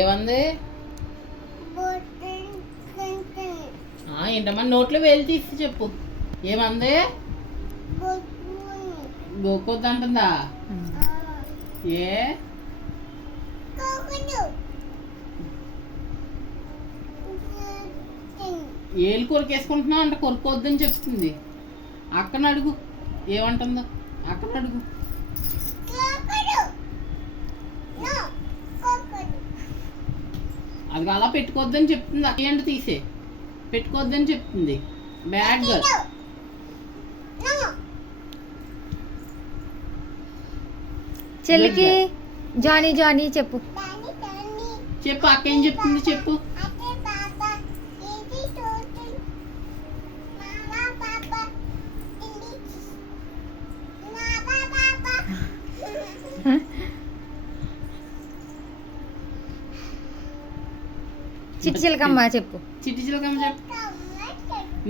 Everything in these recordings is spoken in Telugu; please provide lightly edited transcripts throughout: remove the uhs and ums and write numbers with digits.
ఏమంది? ఏంటమ్మా నోట్లో వేలు తీసి చెప్పు. ఏమంది? గోకొద్దు అంటుందా? ఏ ఏళ్ళు కొరికేసుకుంటున్నావు అంటే కొరుకోవద్దని చెప్తుంది. అక్కను అడుగు ఏమంటుందో. అక్కను అడుగు. అది అలా పెట్టుకోవద్దని చెప్తుంది. అయ్యండి తీసే పెట్టుకోవద్దని చెప్తుంది. Bad girl. చెల్లికి జానీ జానీ చెప్పు. చెప్పు అక్క ఏం చెప్తుంది చెప్పు. చిట్టి చిలకమ్మ చెప్పు. చిట్టి చిలకమ్మ చెప్పు.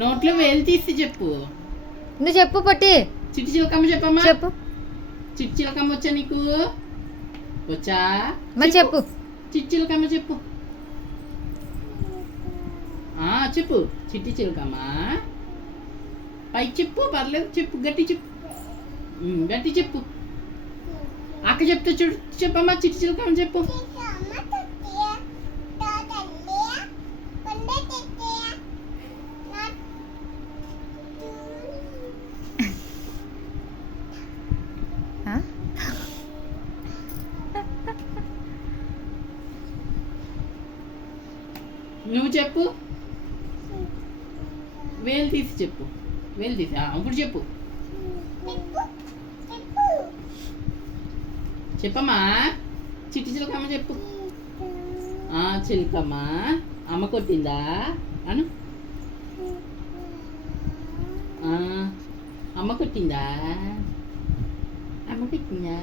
నోట్లో వేలు తీసి చెప్పు. నువ్వు చెప్పు పొట్టి. చిట్టి చిలకమ్మ చెప్పమ్మా. చెప్పు. చిట్టి చిలకమ్మ వచ్చా నీకు? వచ్చా మరి చెప్పు. చిట్టి చిలకమ్మ చెప్పు. చెప్పు చిట్టి చిలకమ్మ. పైకి చెప్పు పర్లేదు చెప్పు. గట్టి చెప్పు. గట్టి చెప్పు. అక్క చెప్తే చూడు చెప్పమ్మా. చిట్టి చిలకమ్మ చెప్పు. నువ్వు చెప్పు. వేలు తీసి చెప్పు. వేలు తీసి ఇప్పుడు చెప్పు. చెప్పమ్మా. చిట్టి చిలకమ్మ చెప్పు. చిలకమ్మ అమ్మ కొట్టిందా అను. అమ్మ కొట్టిందా? అమ్మ కొట్టిందా?